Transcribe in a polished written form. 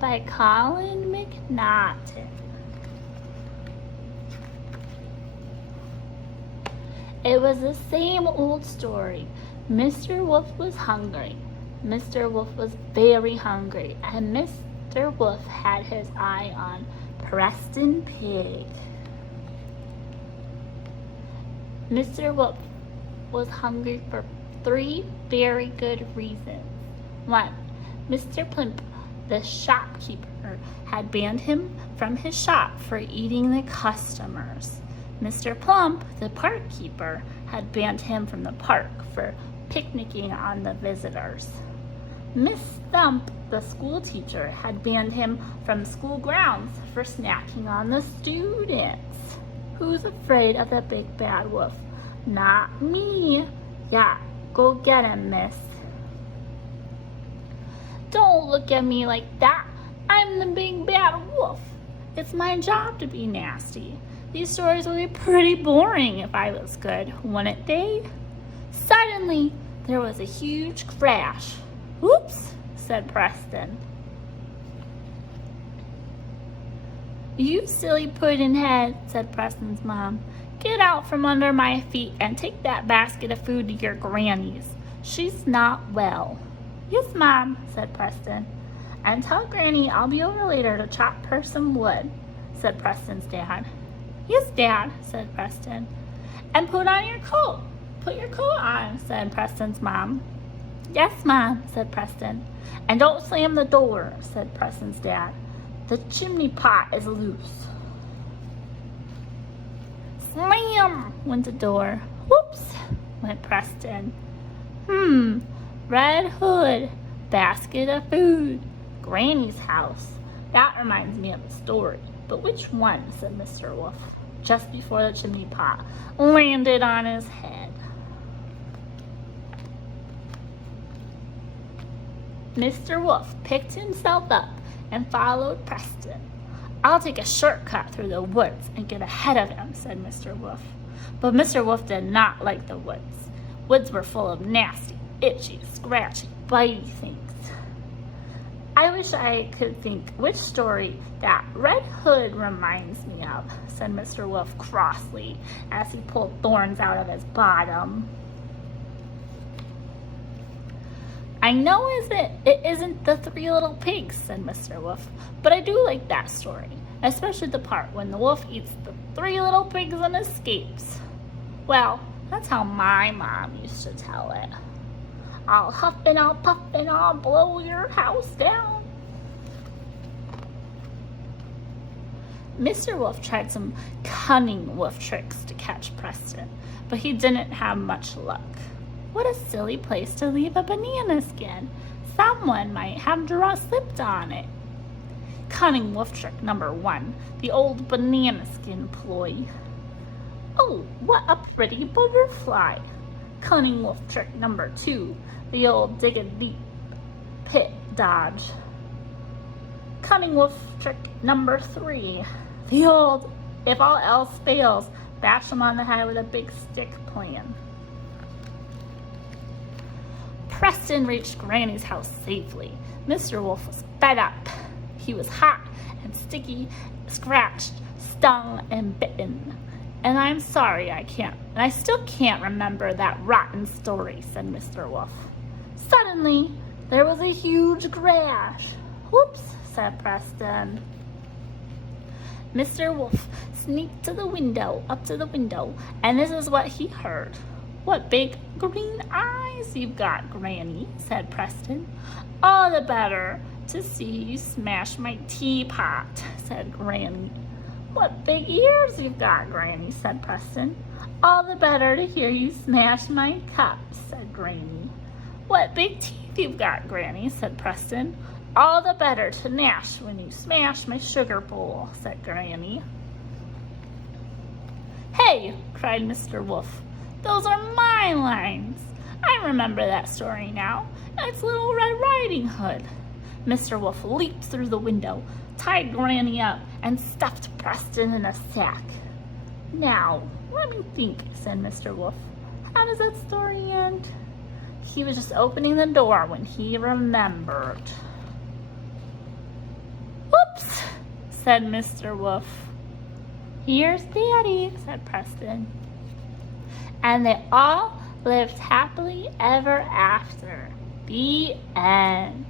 by Colin McNaughton. It was the same old story. Mr. Wolf was hungry. Mr. Wolf was very hungry, and Mr. Wolf had his eye on Preston Pig. Mr. Wolf was hungry for 3 very good reasons. 1. Mr. Plimp, the shopkeeper, had banned him from his shop for eating the customers. Mr. Plump, the park keeper, had banned him from the park for picnicking on the visitors. Miss Thump, the school teacher, had banned him from school grounds for snacking on the students. Who's afraid of the big bad wolf? Not me. Yeah, go get him, miss. Don't look at me like that. I'm the big bad wolf. It's my job to be nasty. These stories would be pretty boring if I was good, wouldn't they? Suddenly, there was a huge crash. Whoops, said Preston. You silly puddin'-head, said Preston's mom. Get out from under my feet and take that basket of food to your granny's. She's not well. Yes, Mom, said Preston. And tell Granny I'll be over later to chop her some wood, said Preston's dad. Yes, Dad, said Preston. And put on your coat. Put your coat on, said Preston's mom. Yes, Mom, said Preston. And don't slam the door, said Preston's dad. The chimney pot is loose. Slam went the door. Whoops, went Preston. Red Hood, basket of food, Granny's house. That reminds me of a story. But which one, said Mr. Wolf, just before the chimney pot landed on his head. Mr. Wolf picked himself up and followed Preston. I'll take a shortcut through the woods and get ahead of him, said Mr. Wolf. But Mr. Wolf did not like the woods. Woods were full of nasty, itchy, scratchy, bitey things. I wish I could think which story that Red Hood reminds me of, said Mr. Wolf crossly as he pulled thorns out of his bottom. I know it isn't the 3 little pigs, said Mr. Wolf, but I do like that story, especially the part when the wolf eats the 3 little pigs and escapes. Well, that's how my mom used to tell it. I'll huff and I'll puff and I'll blow your house down. Mr. Wolf tried some cunning wolf tricks to catch Preston, but he didn't have much luck. What a silly place to leave a banana skin. Someone might have slipped on it. Cunning wolf trick number 1, the old banana skin ploy. Oh, what a pretty butterfly. Cunning wolf trick number 2, the old dig a deep pit dodge. Cunning wolf trick number 3, the old if all else fails, bash them on the head with a big stick plan. Preston reached Granny's house safely. Mr. Wolf was fed up. He was hot and sticky, scratched, stung, and bitten. And I'm sorry I still can't remember that rotten story, said Mr. Wolf. Suddenly, there was a huge crash. Whoops, said Preston. Mr. Wolf sneaked up to the window, and this is what he heard. What big green eyes you've got, Granny, said Preston. All the better to see you smash my teapot, said Granny. What big ears you've got, Granny, said Preston. All the better to hear you smash my cup, said Granny. What big teeth you've got, Granny, said Preston. All the better to gnash when you smash my sugar bowl, said Granny. Hey, cried Mr. Wolf. Those are my lines. I remember that story now. It's Little Red Riding Hood. Mr. Wolf leaped through the window, tied Granny up, and stuffed Preston in a sack. Now, let me think, said Mr. Wolf. How does that story end? He was just opening the door when he remembered. Whoops, said Mr. Wolf. Here's Daddy, said Preston. And they all lived happily ever after. The end.